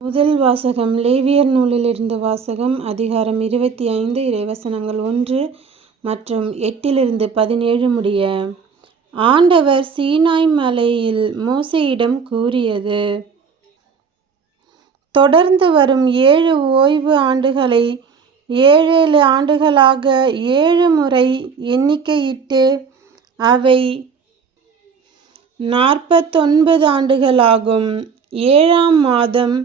முதல் வாசகம் லேவியர் நூலிலிருந்து வாசகம் அதிகாரம் இருபத்தி ஐந்து இறைவசனங்கள் ஒன்று மற்றும் எட்டிலிருந்து பதினேழு முடிய. ஆண்டவர் சீனாய் மலையில் மோசையிடம் கூறியது தொடர்ந்து வரும் ஏழு ஓய்வு ஆண்டுகளை ஏழேழு ஆண்டுகளாக ஏழு முறை எண்ணிக்கையிட்டு அவை நாற்பத்தொன்பது ஆண்டுகளாகும். ஏழாம் மாதம்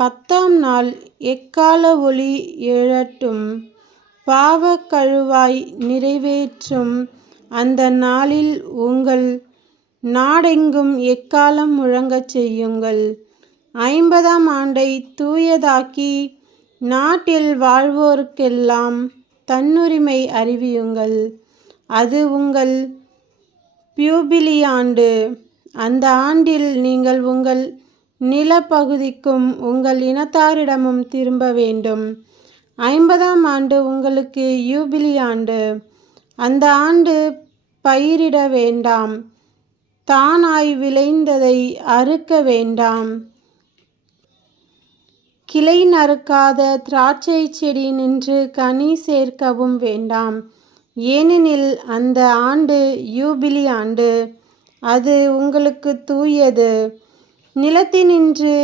பத்தாம் நாள் எக்கால ஒளி எழட்டும் பாவக்கழுவாய் நிறைவேற்றும் அந்த நாளில் உங்கள் நாடெங்கும் எக்காலம் முழங்கச் செய்யுங்கள். ஐம்பதாம் ஆண்டை தூயதாக்கி நாட்டில் வாழ்வோருக்கெல்லாம் தன்னுரிமை அறிவியுங்கள். அது உங்கள் பியூபிலி ஆண்டு அந்த ஆண்டில் நீங்கள் உங்கள் நிலப்பகுதிக்கும் உங்கள் இனத்தாரிடமும் திரும்ப வேண்டும். ஐம்பதாம் ஆண்டு உங்களுக்கு யூபிலி ஆண்டு. அந்த ஆண்டு பயிரிட வேண்டாம். தானாய் விளைந்ததை அறுக்க வேண்டாம். கிளை நறுக்காத திராட்சை செடி நின்று கனி சேர்க்கவும் வேண்டாம். ஏனெனில் அந்த ஆண்டு யூபிலி ஆண்டு. அது உங்களுக்கு தூயது. நிலத்தினின்று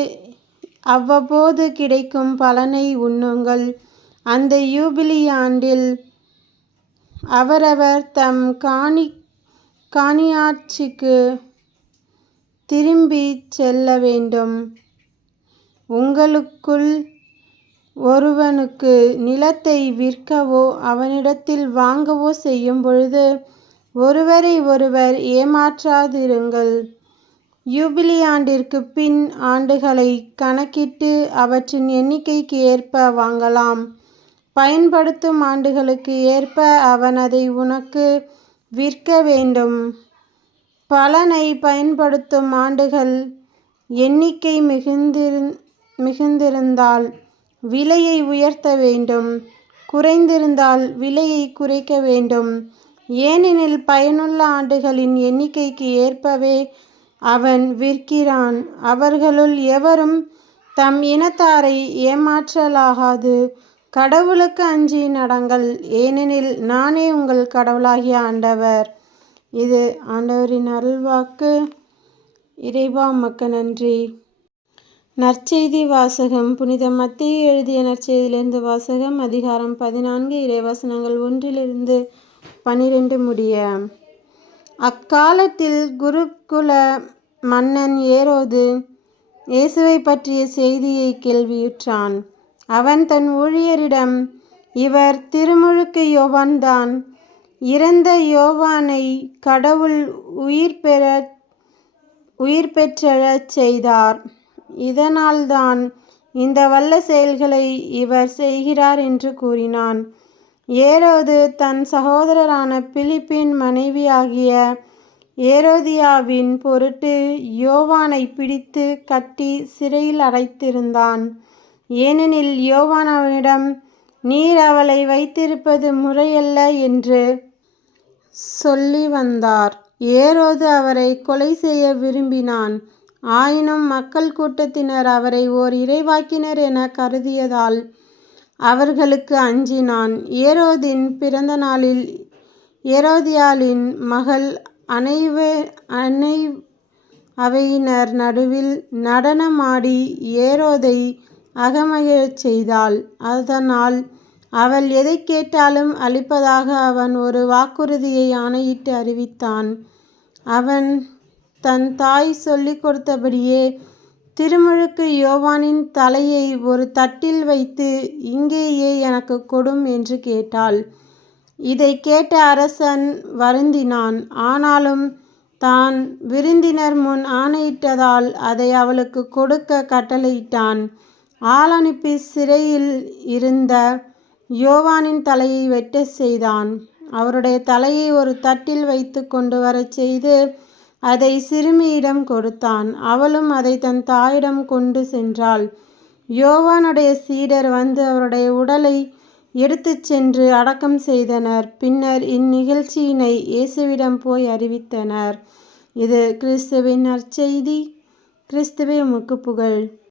அவ்வப்போது கிடைக்கும் பலனை உண்ணுங்கள். அந்த யூபிலி ஆண்டில் அவரவர் தம் காணி காணியாட்சிக்கு திரும்பி செல்ல வேண்டும். உங்களுக்குள் ஒருவனுக்கு நிலத்தை விற்கவோ அவனிடத்தில் வாங்கவோ செய்யும் பொழுது ஒருவரை ஒருவர் ஏமாற்றாதிருங்கள். யூபிலி ஆண்டிற்கு பின் ஆண்டுகளை கணக்கிட்டு அவற்றின் எண்ணிக்கைக்கு ஏற்ப வாங்கலாம். பயன்படுத்தும் ஆண்டுகளுக்கு ஏற்ப அவன் அதை உனக்கு விற்க வேண்டும். பலனை பயன்படுத்தும் ஆண்டுகள் எண்ணிக்கை மிகுந்திரு மிகுந்திருந்தால் விலையை உயர்த்த வேண்டும். குறைந்திருந்தால் விலையை குறைக்க வேண்டும். ஏனெனில் பயனுள்ள ஆண்டுகளின் எண்ணிக்கைக்கு ஏற்பவே அவன் விற்கிறான். அவர்களுள் எவரும் தம் இனத்தாரை ஏமாற்றலாகாது. கடவுளுக்கு அஞ்சி நடங்கள் ஏனெனில் நானே உங்கள் கடவுளாகிய ஆண்டவர். இது ஆண்டவரின் அருள்வாக்கு. இறைவா மக்க நன்றி. நற்செய்தி வாசகம் புனித மத்திய எழுதிய நற்செய்தியிலிருந்து வாசகம் அதிகாரம் பதினான்கு இறைவசனங்கள் ஒன்றிலிருந்து பனிரெண்டு முடிய. அக்காலத்தில் குருகுல மன்னன் ஏரோது இயேசுவை பற்றிய செய்தியை கேள்வியுற்றான். அவன் தன் ஊழியரிடம் இவர் திருமுழுக்கு யோவான்தான். இறந்த யோவானை கடவுள் உயிர் பெற உயிர் பெற்றழச் செய்தார். இதனால்தான் இந்த வல்ல செயல்களை இவர் செய்கிறார் என்று கூறினான். ஏரோது தன் சகோதரரான பிலிப்பின் மனைவியாகிய ஏரோதியாவின் பொருட்டு யோவானை பிடித்து கட்டி சிறையில் அடைத்திருந்தான். ஏனெனில் யோவான் அவனிடம் நீர் அவளை வைத்திருப்பது முறையல்ல என்று சொல்லி வந்தார். ஏரோது அவரை கொலை செய்ய விரும்பினான். ஆயினும் மக்கள் கூட்டத்தினர் அவரை ஓர் இறைவாக்கினர் என கருதியதால் அவர்களுக்கு அஞ்சினான். ஏரோதின் பிறந்த நாளில் ஏரோதியாலின் மகள் அனைவ அனை அவையினர் நடுவில் நடனமாடி ஏரோதை அகமகிழச் செய்தாள். அதனால் அவள் எதை கேட்டாலும் அளிப்பதாக அவன் ஒரு வாக்குறுதியை ஆணையிட்டு அறிவித்தான். அவன் தன் தாய் சொல்லிக் கொடுத்தபடியே திருமுழுக்கு யோவானின் தலையை ஒரு தட்டில் வைத்து இங்கேயே எனக்கு கொடும் என்று கேட்டாள். இதை கேட்ட அரசன் வருந்தினான். ஆனாலும் தான் விருந்தினர் முன் ஆணையிட்டதால் அதை அவளுக்கு கொடுக்க கட்டளையிட்டான். ஆளனுப்பி சிறையில் இருந்த யோவானின் தலையை வெட்ட செய்தான். அவருடைய தலையை ஒரு தட்டில் வைத்து கொண்டு வரச் செய்து அதை சிறுமியிடம் கொடுத்தான். அவளும் அதை தன் தாயிடம் கொண்டு சென்றாள். யோவானுடைய சீடர் வந்து அவருடைய உடலை எடுத்துச் சென்று அடக்கம் செய்தனர். பின்னர் இந்நிகழ்ச்சியினை இயேசுவிடம் போய் அறிவித்தனர். இது கிறிஸ்துவின் நற்செய்தி. கிறிஸ்துவே உமக்கு புகழ்.